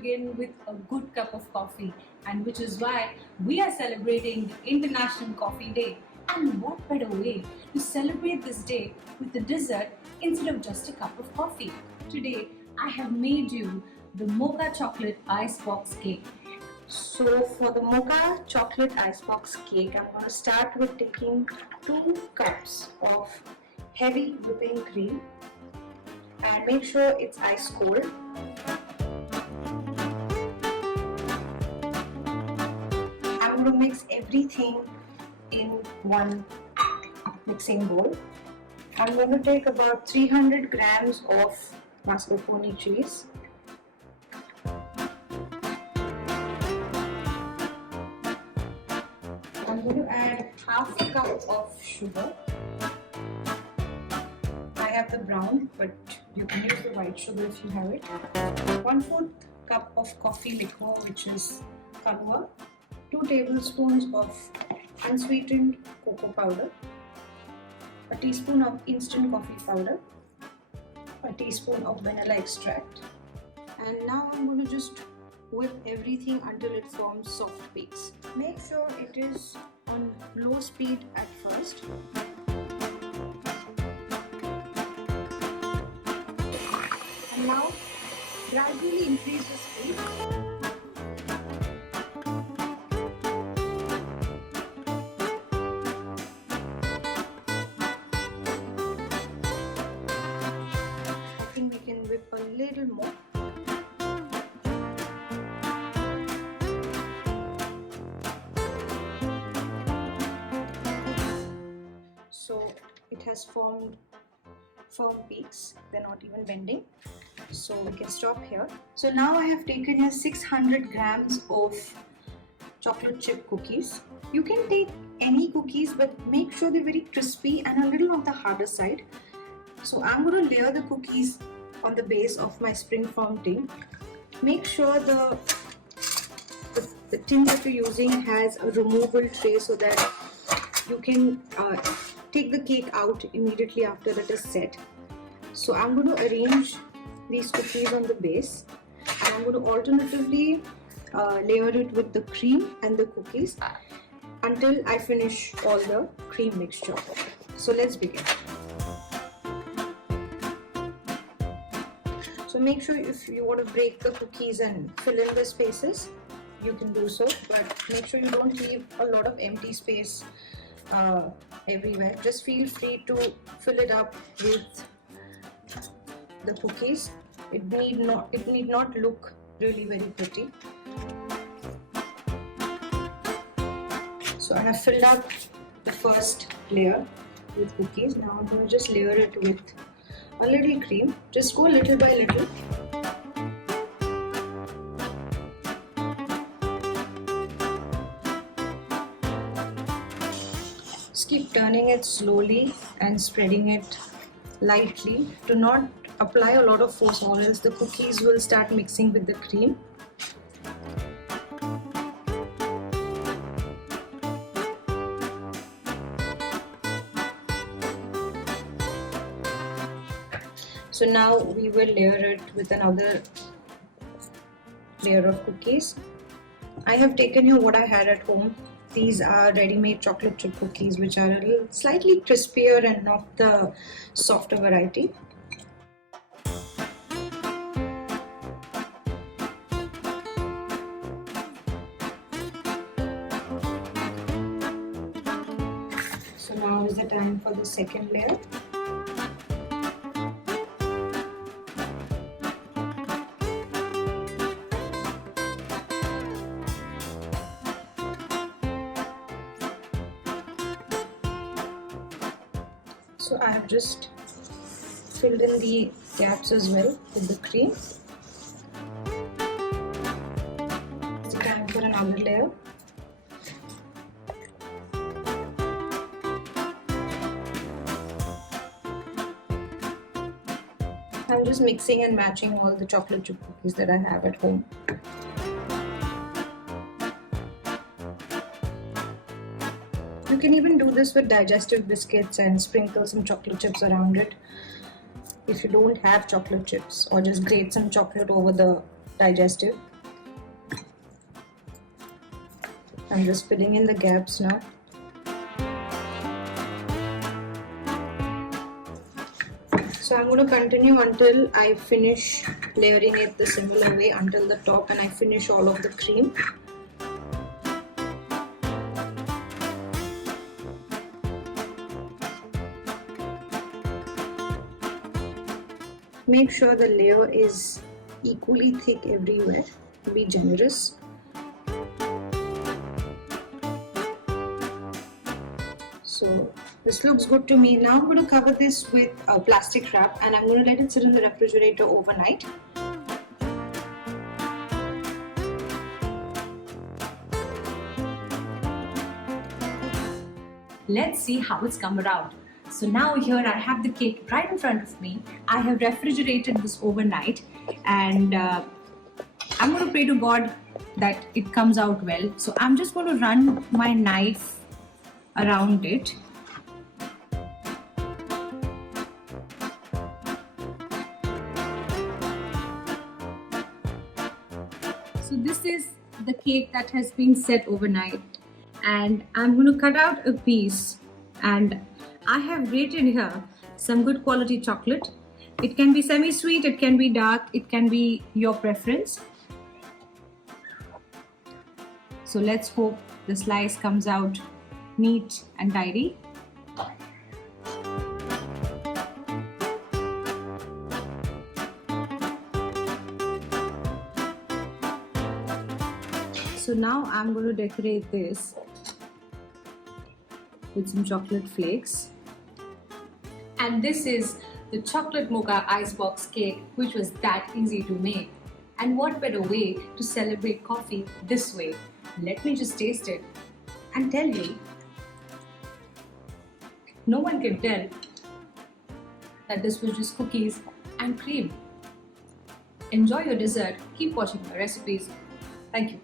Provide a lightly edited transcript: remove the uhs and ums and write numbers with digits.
begin with a good cup of coffee, and which is why we are celebrating the International Coffee Day. And what better way to celebrate this day with a dessert instead of just a cup of coffee? Today I have made you the Mocha Chocolate Icebox Cake. So for the Mocha Chocolate Icebox Cake, I'm going to start with taking 2 cups of heavy whipping cream and make sure it's ice cold. I'm going to mix everything in one mixing bowl. I'm going to take about 300 grams of mascarpone cheese. I'm going to add half a cup of sugar. I have the brown, but you can use the white sugar if you have it. 1/4 cup of coffee liqueur, which is Kahlúa. 2 tablespoons of unsweetened cocoa powder. A teaspoon of instant coffee powder. A teaspoon of vanilla extract. And now I'm going to just whip everything until it forms soft peaks. Make sure it is on low speed at first. And now gradually increase the speed. I think we can whip a little more. So it has formed firm peaks, they're not even bending, so we can stop here. So now I have taken here 600 grams of chocolate chip cookies. You can take any cookies, but make sure they're very crispy and a little on the harder side. So I'm going to layer the cookies on the base of my spring form tin. Make sure the tin that you're using has a removable tray so that you can take the cake out immediately after it is set. So I'm going to arrange these cookies on the base, and I'm going to alternatively layer it with the cream and the cookies until I finish all the cream mixture. So let's begin. So make sure if you want to break the cookies and fill in the spaces, you can do so, but make sure you don't leave a lot of empty space everywhere. Just feel free to fill it up with the cookies. It need not look really very pretty. So I have filled up the first layer with cookies. Now I'm going to just layer it with a little cream. Just go little by little. Keep turning it slowly and spreading it lightly. Do not apply a lot of force, or else the cookies will start mixing with the cream. So now we will layer it with another layer of cookies. I have taken here what I had at home. These are ready-made chocolate chip cookies, which are a little slightly crispier and not the softer variety. So now is the time for the second layer. So I have just filled in the gaps as well with the cream. It's time for another layer. I'm just mixing and matching all the chocolate chip cookies that I have at home. You can even do this with digestive biscuits and sprinkle some chocolate chips around it if you don't have chocolate chips, or just grate some chocolate over the digestive. I'm just filling in the gaps now. So I'm going to continue until I finish layering it the similar way until the top and I finish all of the cream. Make sure the layer is equally thick everywhere. Be generous. So this looks good to me. Now I'm going to cover this with a plastic wrap and I'm going to let it sit in the refrigerator overnight. Let's see how it's come around. So now here I have the cake right in front of me. I have refrigerated this overnight and I'm going to pray to God that it comes out well. So I'm just going to run my knife around it. So this is the cake that has been set overnight and I'm going to cut out a piece, and I have grated here some good quality chocolate. It can be semi-sweet, it can be dark, it can be your preference. So let's hope the slice comes out neat and tidy. So now I'm going to decorate this with some chocolate flakes. And this is the chocolate mocha icebox cake, which was that easy to make. And what better way to celebrate coffee this way? Let me just taste it and tell you, no one can tell that this was just cookies and cream. Enjoy your dessert. Keep watching my recipes. Thank you.